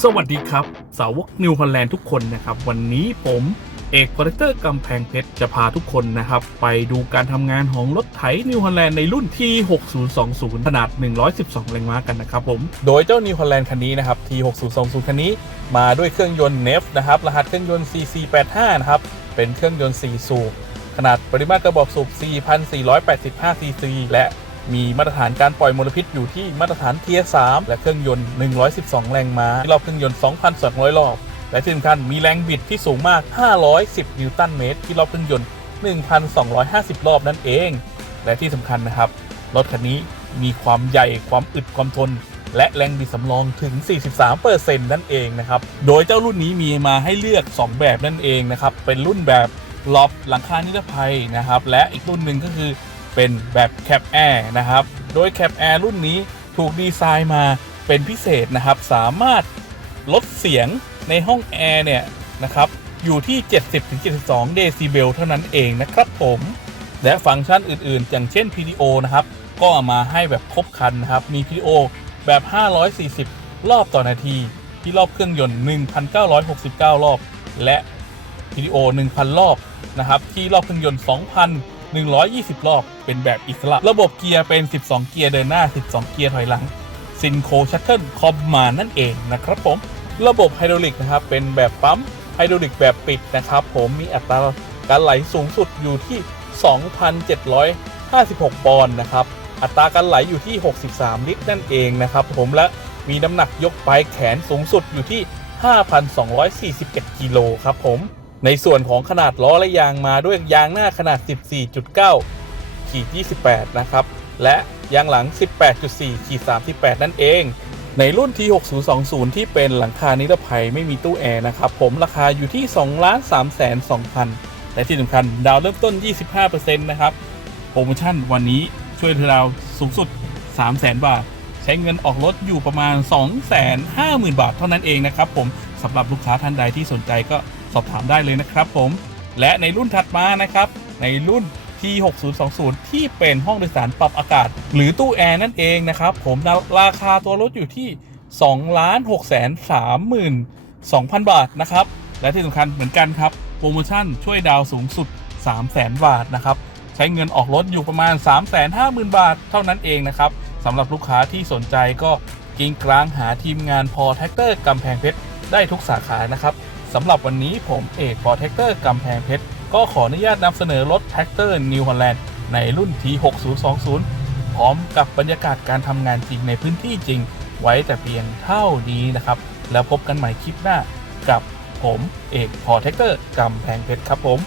สวัสดีครับ สาวกนิวฮอลแลนด์ทุกคนนะครับ วันนี้ผมเอกคอร์เตอร์กำแพงเพชรจะพาทุกคนนะครับ ไปดูการทำงานของรถไถนิวฮอลแลนด์ในรุ่น T6020 ขนาด 112 แรงม้ากันนะครับผม โดยเจ้านิวฮอลแลนด์คันนี้นะครับ T6020 คันนี้มาด้วยเครื่องยนต์ NEF นะครับ รหัสเครื่องยนต์ CC85 นะครับ เป็นเครื่องยนต์ 4 สูบขนาดปริมาตรกระบอกสูบ 4,485 ซีซีและ มีมาตรฐานการปล่อยมลพิษอยู่ที่มาตรฐานเทียร์3และเครื่องยนต์ 112 แรงม้าที่รอบเครื่องยนต์ 2,200 รอบ และที่สำคัญมีแรงบิดที่สูงมาก 510 นิวตันเมตร ที่รอบเครื่องยนต์ 1,250 รอบนั่นเอง และที่สำคัญนะครับ รถคันนี้มีความใหญ่ความอึดความทน และแรงบิดสำรองถึง 43%นั่นเองนะครับ โดยเจ้ารุ่นนี้มีมาให้เลือก 2 แบบนั่นเองนะครับ เป็นรุ่นแบบล็อบหลังคานิรภัยนะครับ และอีกรุ่นหนึ่งก็คือ เป็นแบบแคปแอร์นะครับ โดยแคปแอร์รุ่นนี้ถูกดีไซน์มาเป็นพิเศษนะครับ สามารถลดเสียงในห้องแอร์เนี่ยนะครับอยู่ที่ 70-72 เดซิเบลเท่านั้นเองนะครับผม และฟังก์ชันอื่นๆ อย่างเช่น PDO นะครับ ก็ามาให้แบบครบครันนะครับ มี PDO แบบ 540 รอบต่อนาที ที่รอบเครื่องยนต์ 1,969 รอบ และ PDO 1,000 รอบนะครับ ที่รอบเครื่องยนต์ 120 รอบ เป็นแบบอิสระ ระบบเกียร์เป็น 12 เกียร์เดินหน้า 12 เกียร์ถอยหลังซินโคชัตเทิลคอมมานั่นเองนะครับผม ระบบไฮดรอลิกนะครับ เป็นแบบปั๊มไฮดรอลิกแบบปิดนะครับผมมีอัตราการไหลสูงสุดอยู่ที่ 2,756 ปอนด์นะครับ อัตราการไหลอยู่ที่ 63 ลิตรนั่นเองนะครับผมและมีน้ำหนักยกปลายแขนสูงสุดอยู่ที่ 5,241 กิโลครับผม ในส่วนของขนาดล้อและยางมาด้วยยางหน้าขนาด 14.9ขีด28 นะครับ และยางหลัง 18.4ขีด38 นั่นเอง ในรุ่น T6020 ที่เป็นหลังคานิรภัยไม่มีตู้แอร์นะครับ ผมราคาอยู่ที่2ล้าน3แสน2พันและที่สำคัญดาวเริ่มต้น 25%นะครับ โปรโมชั่นวันนี้ช่วยเราสูงสุด 3 0 0แสนบาท ใช้เงินออกรถอยู่ประมาณ 2 5 0 0 0 0 บาทเท่านั้นเองนะครับผมสำหรับลูกค้าท่านใดที่สนใจก็ สอบถามได้เลยนะครับผม และในรุ่นถัดมานะครับ ในรุ่น T6020 ที่เป็นห้องโดยสารปรับอากาศ หรือตู้แอร์นั่นเองนะครับผมราคาตัวรถอยู่ที่2ล้าน6แสน3 2,000 บาทนะครับ และที่สำคัญเหมือนกันครับ โปรโมชั่นช่วยดาวสูงสุด 3 0 0แสนบาทนะครับ ใช้เงินออกรถอยู่ประมาณ 3 5 0 0 0 0 บาทเท่านั้นเองนะครับสำหรับลูกค้าที่สนใจก็กิ้งกลางหาทีมงานพอแท็กเตอร์กำแพงเพชรได้ทุกสาขานะครับ สำหรับวันนี้ผมเอกพอแท็กเตอร์กำแพงเพชร ก็ขออนุญาตนำเสนอรถแท็กเตอร์นิวฮอลแลนด์ในรุ่น T6020 พร้อมกับบรรยากาศการทำงานจริงในพื้นที่จริง ไว้แต่เพียงเท่านี้นะครับ แล้วพบกันใหม่คลิปหน้ากับผมเอกพอแท็กเตอร์กำแพงเพชรครับผม